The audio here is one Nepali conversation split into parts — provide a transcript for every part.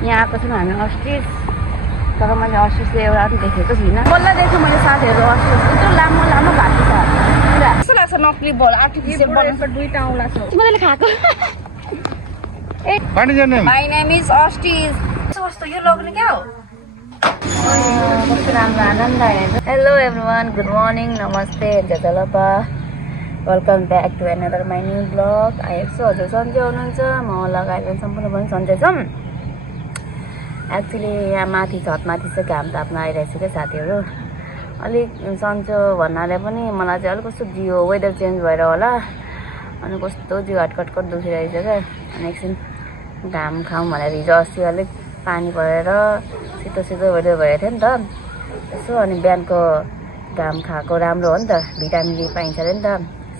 यहाँ आएको छौँ हामी अस्ट्रिच, तर मैले अस्ट्रिच चाहिँ एउटा पनि देखेको छुइनँ। बल्ल देखेँ मैले साथीहरू अस्ट्रिच यत्रो लामो लामो घाँटी छ। कस्तो लाग्छ नक्ली बल आर्टिफिसियल बल दुईटा औँला छ। मैले खाएको माई नेम इज अस्ट्रिच। कस्तो यो लग्ने क्या हो? कस्तो राम्रो आनन्द आयो। हेलो एभ्रिवान, गुड मर्निङ, नमस्ते, Jalpa, welcome back to another my new blog. आएको छु, हजुर सन्चै हुनुहुन्छ? म लगाएर सम्पूर्ण पनि सन्चै छौँ। एक्चुली यहाँ माथि छतमाथि चाहिँ घाम ताप्न आइरहेको छु क्या साथीहरू। अलिक सन्चो भन्नाले पनि मलाई चाहिँ अलिक कस्तो जिउ वेदर चेन्ज भएर होला, अनि कस्तो जिउ हटकटकट दुखिरहेछ क्या। अनि एकछिन घाम खाऊँ भनेर हिजो अस्ति अलिक पानी परेर सेतो सेतो वेदर भएको थियो नि त, यसो अनि बिहानको घाम खाएको राम्रो हो नि त, भिटामिन डी पाइन्छ अरे नि त।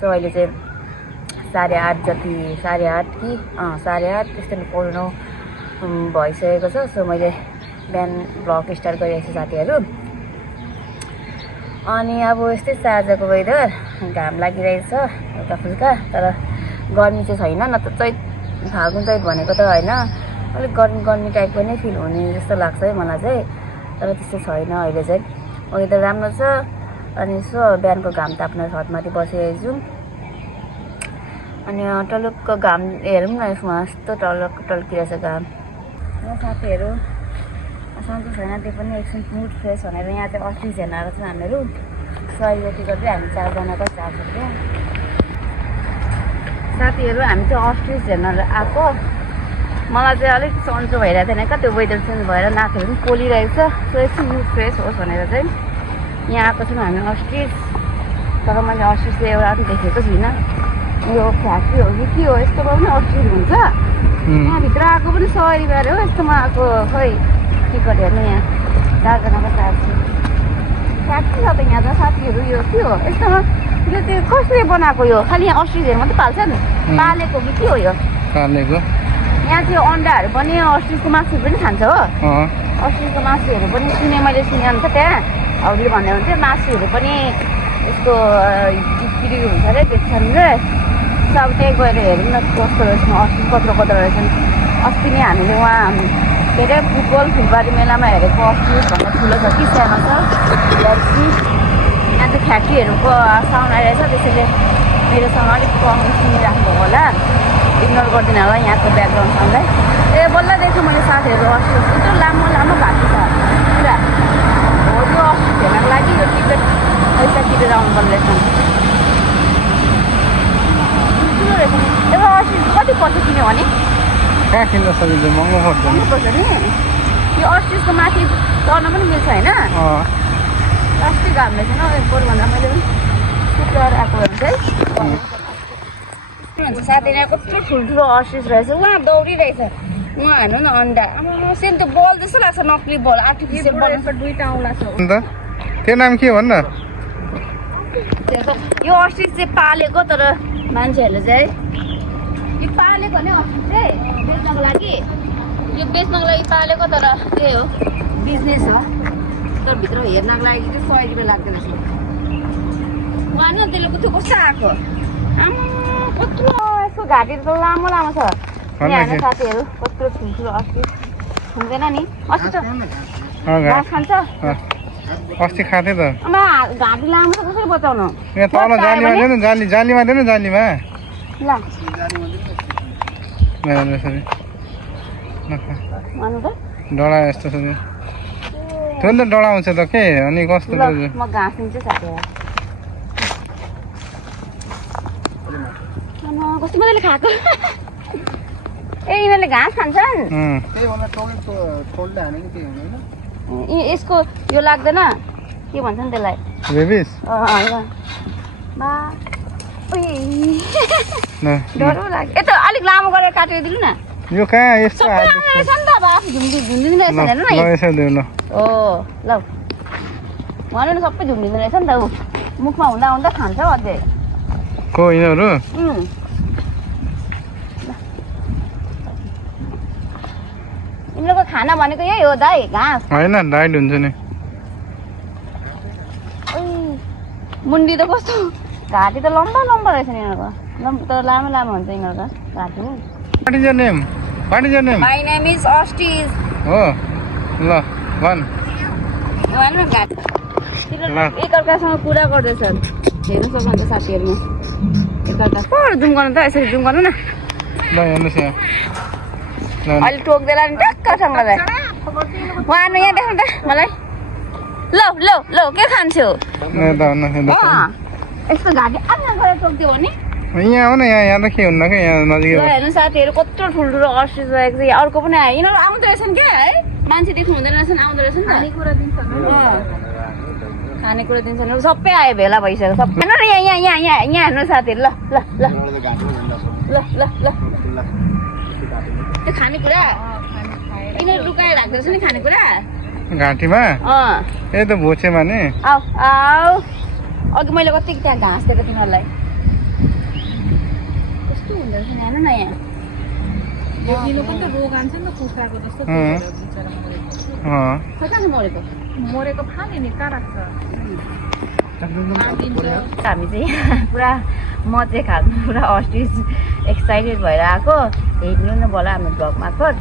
सो अहिले चाहिँ 8:30 जति, 8:30 कि 8:30 त्यस्तो पढ्नु भइसकेको छ। सो मैले बिहान ब्लग स्टार्ट गरिरहेको छु साथीहरू। अनि अब यस्तै छ आजको वेदर, घाम लागिरहेछ हल्का फुल्का, तर गर्मी चाहिँ छैन। न त चैत फाल्गुन चैत भनेको त होइन, अलिक गर्मी गर्मी टाइपको नै फिल हुने जस्तो लाग्छ है मलाई चाहिँ, तर त्यस्तो छैन। अहिले चाहिँ वेदर राम्रो छ। अनि यसो बिहानको घाम ताप्न छतमाथि बसिरहेको छु। अनि टलुकको घाम हेरौँ न, यसमा यस्तो टलक टल्किरहेछ घाम। साथीहरू सन्चो छैन, त्यो पनि एकछिन मुड फ्रेस भनेर यहाँ चाहिँ अस्ट्रिच हेर्न आएको छौँ हामीहरू। सो अहिलेतिर चाहिँ हामी 4जनाको 4 रुपियाँ साथीहरू। हामी चाहिँ अस्ट्रिच हेर्न आएको। मलाई चाहिँ अलिक सन्चो भइरहेको थिएन क्या, त्यो वेदर चेन्ज भएर नाकहरू पनि पोलिरहेको छ। सो एकछिन मुड फ्रेस होस् भनेर चाहिँ यहाँ आएको छौँ हामी अस्ट्रिच, तर मैले अस्ट्रिच चाहिँ एउटा पनि देखेको छुइनँ। यो फ्याक्ट्री हो कि के हो, यस्तोमा पनि अस्ट्रिच हुन्छ? यहाँभित्र आएको पनि 100 रुपियाँ हो, यस्तोमा आएको खै टिकट हेर्नु। यहाँ 4जनाको 4 फ्याक्ट्री छ त यहाँ त साथीहरू। यो के हो यस्तोमा? यो चाहिँ कसले बनाएको? यो खालि यहाँ अस्ट्रिचहरू मात्रै पाल्छ नि, पालेको कि के हो यो पालेको? यहाँ चाहिँ अन्डाहरू पनि अस्ट्रिचको मासुहरू पनि खान्छ हो। अस्ट्रिचको मासुहरू पनि मैले सुने अन्त त्यहाँ अरूले भन्दै हुन्थ्यो, मासुहरू पनि यस्तो बिक्री हुन्छ अरे, बेच्छन् रे। सब त्यही गएर हेरौँ न कस्तो रहेछ, अस्ट्रिच कत्रो कत्रो रहेछन्। अस्ति नै हामीले उहाँ के अरे फुलबारी मेलामा हेरेको अस्ट्रिच भन्ने ठुलो छ कि सानो छ फ्याक्ट्री। यहाँ चाहिँ फ्याक्ट्रीहरूको साउन्ड आइरहेछ, त्यसैले मेरो साउन्ड अलिक कम सुनिराख्नु होला, इग्नोर गरिदिनु होला यहाँको ब्याकग्राउन्ड साउन्डलाई। ए बल्ल देखेँ मैले साथीहरू अस्ट्रिच यत्रो लामो लामो घाँटी छ पुरा हो। त्यो अस्ट्रिच हेर्नको लागि यो टिकट पैसा तिरेर आउनुपर्ने रहेछ। ठुलो रहेछ नि एउटा अस्ट्रिच। कति पर्छ किन्यो भने? कहाँ किन्न सकिन्छ? महँगो पर्छ नि। यो अस्ट्रिचको माथि चढ्न पनि मिल्छ होइन? प्लास्टिक घाम रहेछ न एकपल्टभन्दा मैले पनि सुत्तर आएको हुन्छ है। भन्छ साथीलाई कत्रो ठुल्ठुलो अस्ट्रिच रहेछ, उहाँ दौडिरहेछ। उहाँ हेर्नु न अन्डा, सेम त्यो बल जस्तो लाग्छ, नक्ली बल आर्टिफिसियल बल। दुईटा औँला छ। त्यो नाम के भन्न? यो अस्ट्रिच चाहिँ पालेको, तर मान्छेहरूले चाहिँ यो पालेको नै अस्ट्रिच चाहिँ बेच्नको लागि, यो बेच्नको लागि पालेको, तर त्यही हो बिजनेस हो। तर भित्र हेर्नको लागि चाहिँ 100 रुपियाँ लाग्दो रहेछ। उहाँ न त्यसले त्यो कस्तो आएको, कत्रो यसको घाँटी त लामो लामो छ। यहाँ हेर्नु साथीहरू कत्रो ठुल्ठुलो अस्ट्रिच हुँदैन नि? अस्ति त घाँस खान्छ, अस्ति खाँथे त। घाँटी लामो छ, कसरी बचाउनु? यहाँ तल जालीमा दिनु, जालीमा दिनु, जालीमा ल डढा यस्तो छ त्यसले डढाउँछ त के? अनि कस्तो म घाँस दिन्छु साथीहरूलाई। कस्तो मजाले खाएको। ए यिनीहरूले घाँस खान्छन्? यसको यो लाग्दैन के भन्छ नि त्यसलाई? रेबिस? डरो लाग्यो। यता अलिक लामो गरेर काटेर दिनु न। यो कहाँ यस्तो रहेछ नि त, अब आफू झुम्दिँदो रहेछ हेर्नु न। ओ ल भन्नु न, सबै झुम्दिँदो रहेछ नि त। ऊ मुखमा हुँदा हुँदा खान्छ अझै को यिनीहरू? यिनीहरूको खाना भनेको यही हो दाइ, घाँस होइन? डाइट हुन्छ नि। मुन्डी त कस्तो, घाँटी त लम्बा लम्बा रहेछ नि यिनीहरूको, तर लामो लामो हुन्छ यिनीहरूको घाँटी। What is your name? My name is ostrich. हो ल भन उहाँले घाट ल एकअर्कासँग कुरा गर्दैछन् हेर्नु सक्नुहुन्छ साथीहरू एकअर्का पर जुम गर्नु त यसरी जुम गर्नु न ल हेर्नुहोस् यहाँ अहिले टोक्दैला नि टक्क सँगलाई उहाँ आउनु यहाँ देखाउनु त मलाई ल ल ल के खान्छौ यस्तो घाँटी आफ्नो गएर टोकिदियो भने यहाँ हो न यहाँ त के हुन्न क्या यहाँ नजिकै हेर्नु साथीहरू कत्रो ठुल्ठुलो अस्ट्रिच रहेको छ अर्को पनि आयो यिनीहरू आउँदो रहेछन् क्या है मान्छे देख्नु हुँदैन रहेछन् आउँदो रहेछन् खानेकुरा दिन्छन् खानेकुरा दिन्छन् सबै आयो भेला भइसक्यो सबै हेर्नु न यहाँ यहाँ यहाँ यहाँ यहाँ हेर्नु साथीहरू ल ल ल ल ल ल त्यो खानेकुरा यिनीहरू लुकाएर राख्दो रहेछ नि खानेकुरा घाँटीमा ए त भोचेमा नि आऊ आऊ अघि मैले कति त्यहाँ घाँस दिएको तिनीहरूलाई कस्तो हुँदो रहेछ हेर्नु न यहाँ मरेको फाले नि कहाँ राख्छ हामी चाहिँ पुरा म चाहिँ खानु पुरा अस्ट्रिच एक्साइटेड भएर आएको हेर्नु न होला हाम्रो भ्लग मार्फत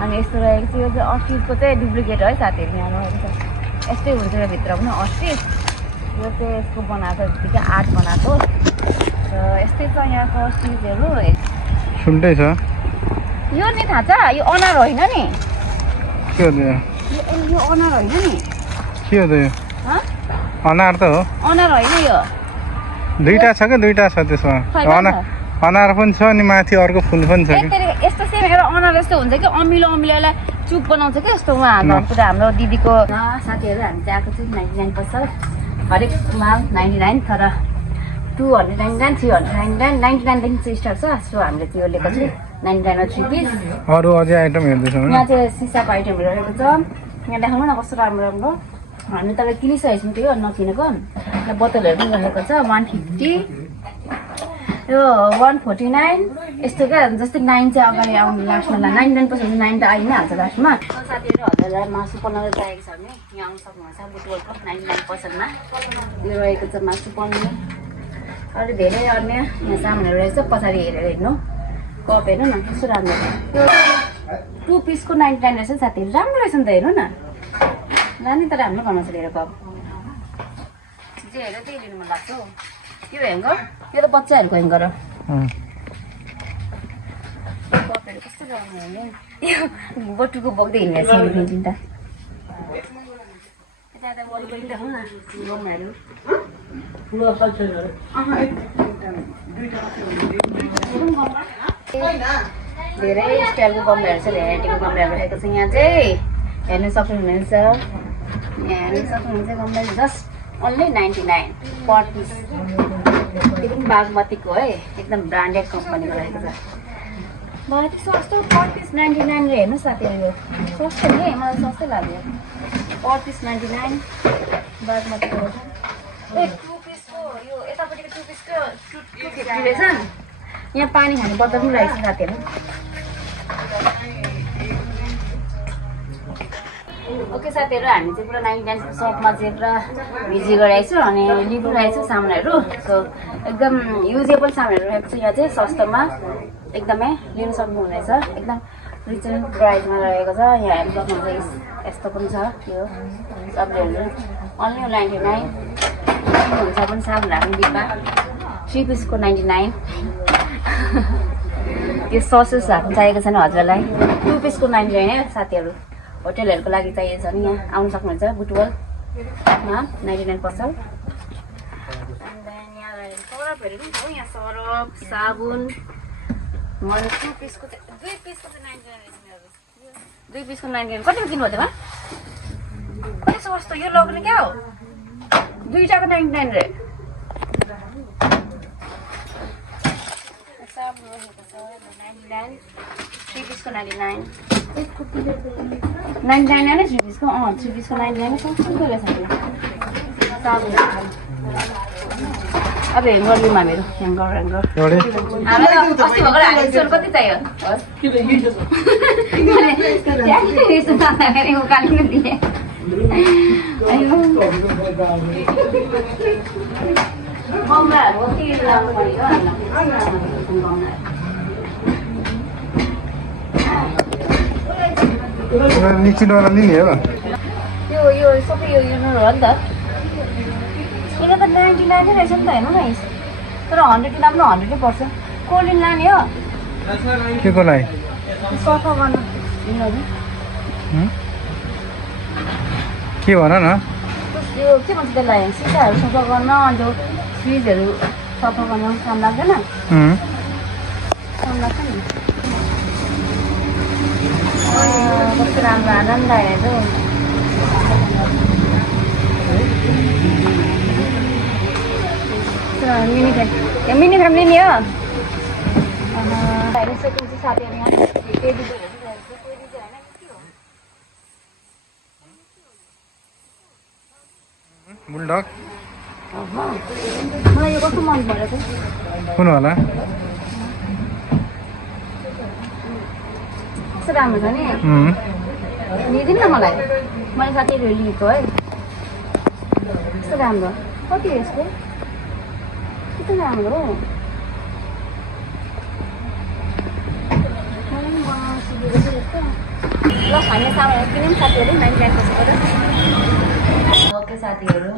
अनि यस्तो रहेको चाहिँ यो चाहिँ अस्ट्रिचको चाहिँ डुप्लिकेट है साथीहरू यहाँ रहेको छ यस्तै हुन्छ यो भित्र पनि अस्ट्रिच यो चाहिँ यसको बनाएको ठिकै आर्ट बनाएको र यस्तै छ यहाँको अस्ट्रिचहरू सुन्दै छ यो नि थाहा छ यो अनार होइन नि के हो यो अनार होइन नि के हो त यो अनार त हो अनार होइन यो दुईटा छ क्या दुईटा छ त्यसमा अनार पनि छ अनि माथि अर्को फुल पनि छ यस्तो सेम एउटा अनार जस्तो हुन्छ कि अमिलो अमिलोलाई चुप बनाउँछ क्या यस्तो उहाँहरू पुरा हाम्रो दिदीको साथीहरू हामी चाहिँ आएको चाहिँ 99 पसल हरेक माल 99 तर 299 399 99देखि चाहिँ स्टार्ट छ सो हामीले त्यो लिएको चाहिँ 99 मा 3 पिस अरू अझै आइटम हेर्दैछौँ यहाँ चाहिँ सिसाको आइटमहरू रहेको छ यहाँ देखाउनु न कस्तो राम्रो राम्रो हामी तपाईँ किनिसकेको छौँ त्यो नकिनेको यहाँ बोतलहरू पनि रहेको छ 150 यो 149 यस्तो क्या जस्तै 9 चाहिँ अगाडि आउनु लास्टमा 99 पछि 9 त आइ नै हाल्छ लास्टमा साथीहरू हजुरलाई मासु पन्नर चाहिएको छ भने यहाँ आउनु सक्नुहुन्छ बुटवलको 99%मा यो रहेको छ मासु पन्नर अरू धेरै अन्य यहाँ सामानहरू रहेछ पछाडि हेरेर हेर्नु कप हेर्नु न कस्तो राम्रो त्यो 2 पिसको 99 रहेछ साथीहरू राम्रो रहेछ नि त हेर्नु न लाने तर हाम्रो घरमा छ लिएर कप जे हेरेर त्यही लिनु मन लाग्छ हौ यो ह्याङ्गर यो त बच्चाहरूको ह्याङ्गर हो कपहरू कस्तो राम्रो हुने यो बटुको बोक्दै हिँड्ने छ तिनवटा यता यता वरिपरि देखाउँ न गमलाहरू धेरै स्टाइलको गमलाहरू छ भेराइटीको गमलाहरू रहेको छ यहाँ चाहिँ हेर्नु सक्नुहुनेछ यहाँ हेर्नु सक्नुहुन्छ गमला जस्ट ओन्ली 99 पर पिस त्यो पनि बागमतीको है एकदम ब्रान्डेड कम्पनीको रहेको छ मलाई त्यो सस्तो पर पिस 99 रे हेर्नु साथीहरू यो सस्तो नि मलाई सस्तै लाग्यो पर पिस 99 बागमतीको रहेछ ए 2 पिसको यो यतापट्टिको 2 पिसको 250 रहेछ यहाँ पानी खाने बोतल पनि रहेछ साथीहरू ओके साथीहरू हामी चाहिँ पुरा 99 सपमा चाहिँ पुरा भिजिट गरिरहेको छु अनि लिइरहेको छु सामानहरू सो एकदम युजेबल सामानहरू रहेको छ यहाँ चाहिँ सस्तोमा एकदमै लिन सक्नुहुनेछ एकदम रिजनेबल प्राइसमा रहेको छ यहाँ हेर्नु सक्नुहुन्छ यस्तो पनि छ यो सब्जीहरू ओन्ली 99 हुन्छ पनि साबुन राख्ने डिब्बा 3 पिसको 99 यो ससेस राख्नु चाहिएको छ नि हजुरलाई 2 पिसको 99 साथीहरू होटेलहरूको लागि चाहिएको छ नि यहाँ आउनु सक्नुहुन्छ बुटवलमा 99 पसल यहाँ सरपहरू पनि छ यहाँ सरप साबुन मैले 2 पिसको 2 पिसको चाहिँ 99 2 पिसको 99 कतिको किन्नु हो त्यसमा कति सस्तो यो लग्ने क्या हो दुईटाको 99 रे साबुन रहेको छ 99 3 पिसको 99 99 नै 3 पिसको 3 पिसको 99 सस्तो रहेछ साबुन अब ह्याङ्गर लिउँ हामीहरू ह्याङ्गर अस्ति भर्खर हालेको कति चाहियो उकाल्नु दिएँ गमलाहरू कति लानु पऱ्यो गमला लिचिनवाला लिने हो यो सबै यो नुन हो नि त यसले त 99 रहेछ नि त हेर्नु न तर 100 किन पनि 100 नै पर्छ कोलिन लाने हो के को लागि सफा गर्न यिनीहरू के भन न यो के भन्छ त्यसलाई सिसाहरू सफा गर्न अन्त फ्रिजहरू सफा गर्न काम लाग्दैन काम लाग्छ नि कस्तो राम्रो आनन्द आयो मिनी फ्याम लिने हो हेरिसकेपछि साथीहरू यहाँ बुलडग मलाई यो कस्तो मन पऱ्यो त कुन होला कस्तो राम्रो छ नि लिइदिनु न मलाई मैले साथीहरू लिएको है कस्तो राम्रो कति हो यसको कस्तो राम्रो हो मैले पनि बनाउन सिकेको छु जस्तो ल खाने सामानहरू किनौँ साथीहरू मैले बिहान ओके साथीहरू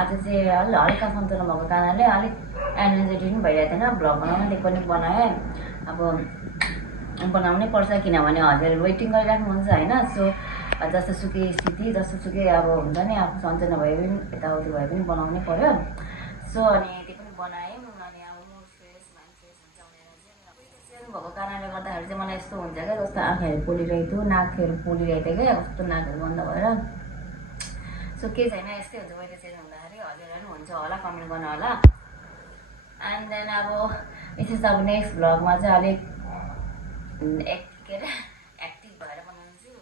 आज चाहिँ हल्का सन्तुलन भएको कारणले अलिक एनर्जेटिक पनि भइरहेको थिएन भ्लग बनाउनु पनि बनाएँ अब बनाउनै पर्छ किनभने हजुर वेटिङ गरिराख्नुहुन्छ होइन सो जस्तो सुकै स्थिति जस्तो सुकै अब हुन्छ नि आफू सन्चो नभए पनि यताउति भए पनि बनाउनै पर्यो सो अनि त्यो पनि बनायौँ अनि अब मुड फ्रेस माइन्ड फ्रेस हुन्छ भनेर चाहिँ सेल भएको कारणले गर्दाखेरि चाहिँ मलाई यस्तो हुन्छ क्या जस्तो आँखाहरू पोलिरहेको थियो नाकहरू पोलिरहेको थियो क्या कस्तो नाकहरू बन्द भएर सो के छैन यस्तै हुन्छ वेदर चेन्ज हुँदाखेरि हजुरहरू पनि हुन्छ होला कमेन्ट गर्नु होला एन्ड देन अब विशेष अब नेक्स्ट भ्लगमा चाहिँ अलिक के अरे एक्टिभ भएर बनाउँछु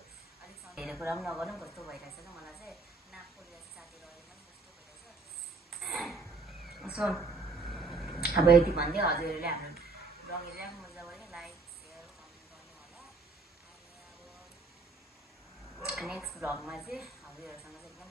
अलिक धेरै कुरा पनि नगरौँ कस्तो भइरहेछ क्या मलाई चाहिँ नाक पोलिरहेछ साथीहरू पनि कस्तो भइरहेछ सो अब यति भन्दै हजुरहरूले हाम्रो ब्लग हेरिराख्नु मजा भयो लाइक सेयर कमेन्ट गर्नु होला अनि अब नेक्स्ट भ्लगमा चाहिँ हजुरहरूसँग चाहिँ एकदम